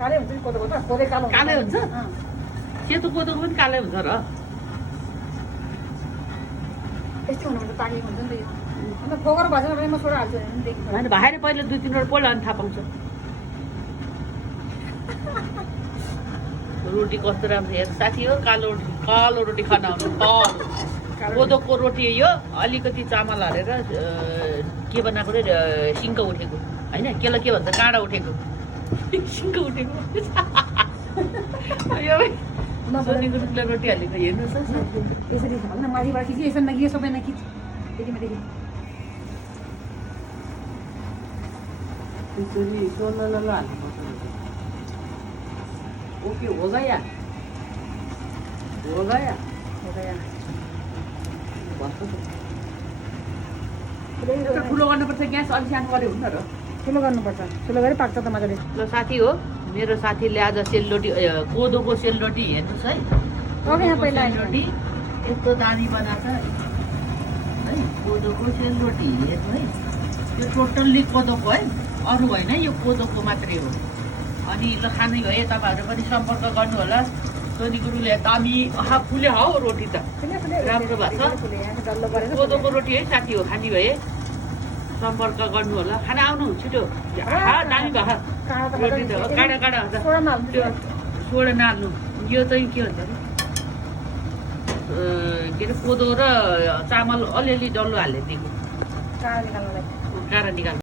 कालै हुन्छ नि कोदोको त कोदै कालो कालै हुन्छ सेतो कोदोको पनि कालै हुन्छ र त्यस्तै हुनुपर्छ पाकेको हुन्छ नि त यो अन्त फोगर भएन भने म सोडा हाल्छु भने देखिन्छ होइन भाइले पहिला 2-3 वटा पोल्यो अनि थाहा पाउँछ रोटी कस्तो राम्रो हेर साथी हो कालो रोटी खान आउनु कोदोको रोटी यो अलिकति चामल हालेर के बनाएको रे सिङ्क उठेको होइन केलाई के भन्छ काँडा उठेको सिङ्क उठेको यो सोनीको रुखलाई रोटी हालेको हेर्नुहोस् यसरी हाल्न माथिबाट खिच्यो यसरी नखिच्यो सबै नखिच देखि त्यसरी सोलल हाल्नुपर्छ ओके हो गया ठुलो गर्नुपर्छ ग्यास अलिक सानो गऱ्यो हुन्छ र ठुलो गर्नुपर्छ ठुलो गरी पाक्छ त मजाले ल साथी हो मेरो साथीले आज सेलरोटी कोदोको सेलरोटी हेर्नुहोस् है सेलरोटी यस्तो दामी बनाएको है कोदोको सेलरोटी हेर्नु है यो टोटल्ली कोदोको है अरू होइन यो कोदोको मात्रै हो अनि ल खानै भए तपाईँहरू पनि सम्पर्क गर्नु होला सोनी गुरुले दामी फुले हौ रोटी त राम्रो भएको छ कोदोको रोटी है साथी हो खाने भए सम्पर्क गर्नु होला खाना आउनु छिटो दामी भएको रोटी त काँडा हुन्छ त्यो सोडा नहाल्नु यो चाहिँ के भन्छ अरे के अरे कोदो र चामल अलिअलि डल्लो हालेर दिएको काँडा निकाल्नु